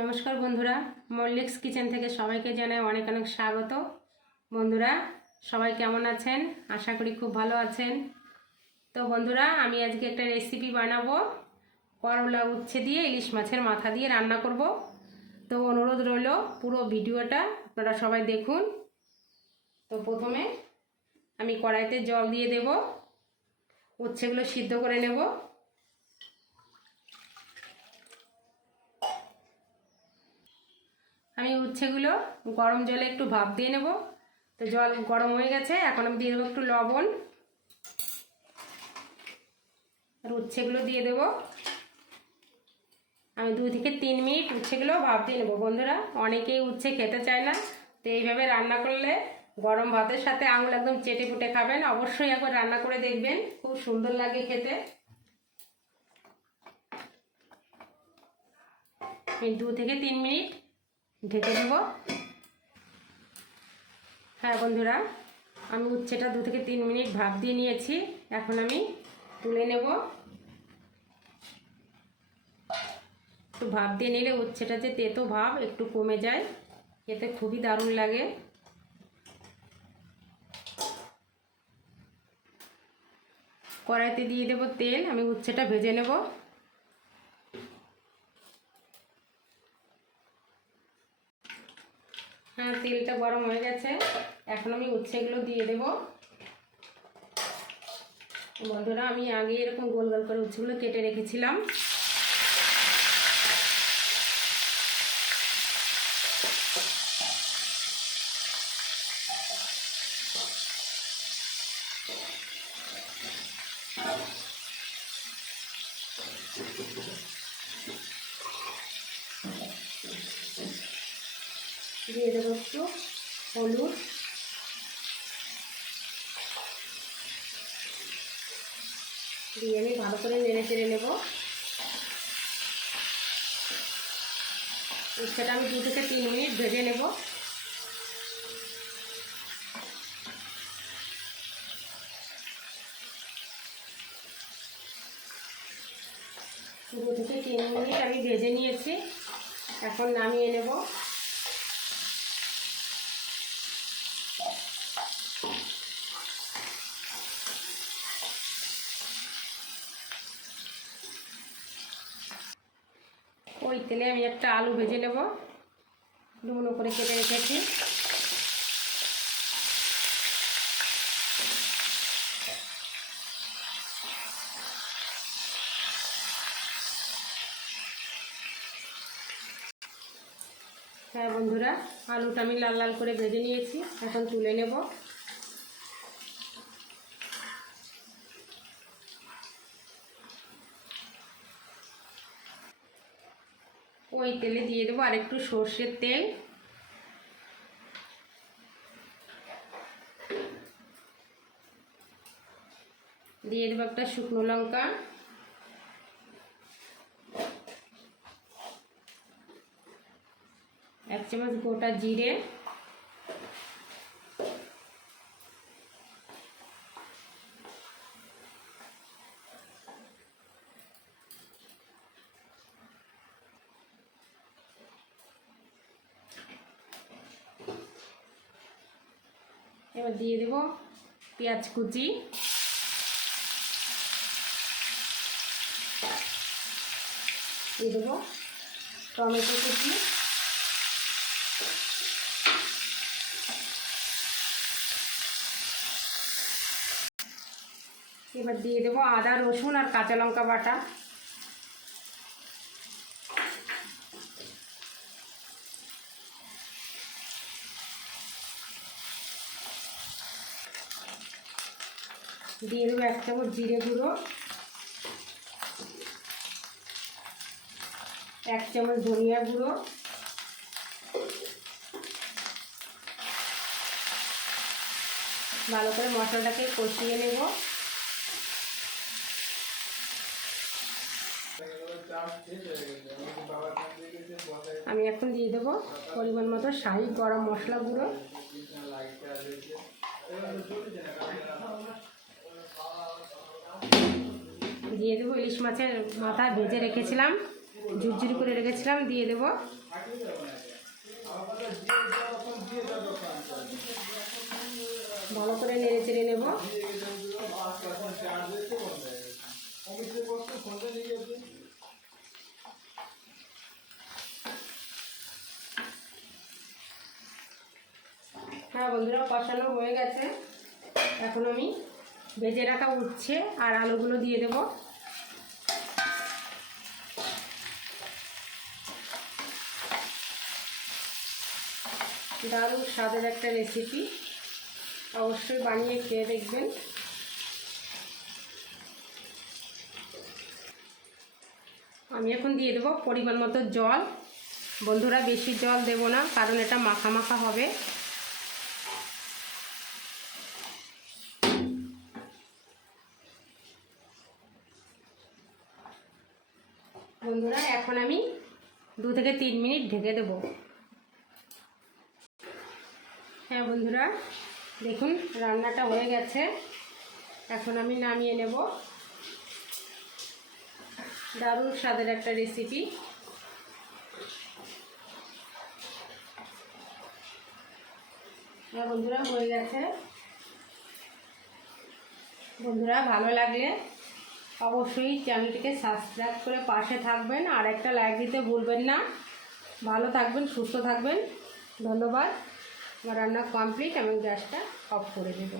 নমস্কার বন্ধুরা, মল্লিক্স কিচেন থেকে সবাইকে জানাই অনেক অনেক স্বাগত। বন্ধুরা, সবাই কেমন আছেন? আশা করি খুব ভালো আছেন। তো বন্ধুরা, আমি আজকে একটা রেসিপি বানাবো। করলা উচ্ছে দিয়ে ইলিশ মাছের মাথা দিয়ে রান্না করব। তো অনুরোধ রইল, পুরো ভিডিওটা আপনারা সবাই দেখুন। তো প্রথমে আমি কড়াইতে জল দিয়ে দেব। উচ্ছেগুলো সিদ্ধ করে নেব। আমি উচ্ছেগুলো গরম জলে একটু ভাপ দিয়ে নেব। তো জল গরম হয়ে গেছে, এখন আমি দিয়ে দেবো একটু লবণ। আর উচ্ছেগুলো দিয়ে দেব। আমি দু থেকে তিন মিনিট উচ্ছেগুলো ভাপ দিয়ে নেব। বন্ধুরা, অনেকেই উচ্ছে খেতে চায় না, তো এইভাবে রান্না করলে গরম ভাতের সাথে আঙুল একদম চেটে ফুটে খাবেন। অবশ্যই একবার রান্না করে দেখবেন, খুব সুন্দর লাগে খেতে। দু থেকে তিন মিনিট ঢেকে দেব। হ্যাঁ বন্ধুরা, আমি উচ্ছেটা দু থেকে তিন মিনিট ভাপ দিয়ে নিয়েছি। এখন আমি তুলে নেব। একটু ভাপ দিয়ে নিলে উচ্ছেটা যে তেতো ভাব একটু কমে যায়। খেতে খুবই দারুণ লাগে। কড়াইতে দিয়ে দেব তেল। আমি উচ্ছেটা ভেজে নেব। হ্যাঁ তেলটা গরম হয়ে গেছে। এখন আমি উচ্ছেগুলো দিয়ে দেব। বন্ধুরা, আমি আগে এরকম গোল গোল করে উচ্ছেগুলো কেটে রেখেছিলাম। দিয়ে দেবো একটু হলুদ। দিয়ে আমি ভালো করে নেড়ে চেড়ে নেব। সেটা আমি দু থেকে তিন মিনিট ভেজে নেব। দু থেকে তিন মিনিট আমি ভেজে নিয়েছি। এখন নামিয়ে নেব ওই তেলে আমি একটা আলু ভেজে নেব। ডুমনো করে কেটে রেখেছি। হ্যাঁ বন্ধুরা, আলুটা আমি লাল লাল করে ভেজে নিয়েছি। এখন তুলে নেব। ওই তেলে দিয়ে দেবো আর একটু সর্ষের তেল। দিয়ে দেবো একটা শুকনো লঙ্কা। এক চামচ গোটা জিরে। এবার দিয়ে দেব পেঁয়াজ কুচি। দিয়ে দেবো টমেটো কুচি। এবার দিয়ে দেবো আদা, রসুন আর কাঁচা লঙ্কা বাটা। দিয়ে দেবো এক চামচ জিরে গুঁড়ো, এক চামচ ধনিয়া গুঁড়ো, ভালো করে মশলাটাকে কষিয়ে নেব। আমি এখন দিয়ে দেবো পরিমাণ মতো শাহি গরম মশলা গুঁড়ো। দিয়ে দেবো ইলিশ মাছের মাথা ভেজে রেখেছিলাম, ঝুরঝুরি করে রেখেছিলাম, দিয়ে দেবো। ভালো করে নেড়ে চেড়ে নেব। হ্যাঁ বন্ধুরা, কষানো হয়ে গেছে। এখন আমি ভেজে রাখা উঠছে আর আলুগুলো দিয়ে দেবো। দারুণ স্বাদের একটা রেসিপি অবশ্যই বানিয়ে খেয়ে দেখবেন। আমি এখন দিয়ে দেবো পরিমাণ মতো জল। বন্ধুরা, বেশি জল দেব না, কারণ এটা মাখা মাখা হবে। বন্ধুরা, এখন আমি দু থেকে তিন মিনিট ঢেকে দেবো। হ্যাঁ বন্ধুরা। দেখুন, রান্নাটা হয়ে গেছে। এখন আমি নামিয়ে নেব। দারুণ স্বাদের একটা রেসিপি হ্যাঁ বন্ধুরা, হয়ে গেছে। বন্ধুরা, ভালো লাগলে অবশ্যই চ্যানেলটিকে সাবস্ক্রাইব করে পাশে থাকবেন। আর একটা লাইক দিতে ভুলবেন না। ভালো থাকবেন, সুস্থ থাকবেন। ধন্যবাদ। আমার রান্না কমপ্লিট আমি গ্যাসটা অফ করে দেবো।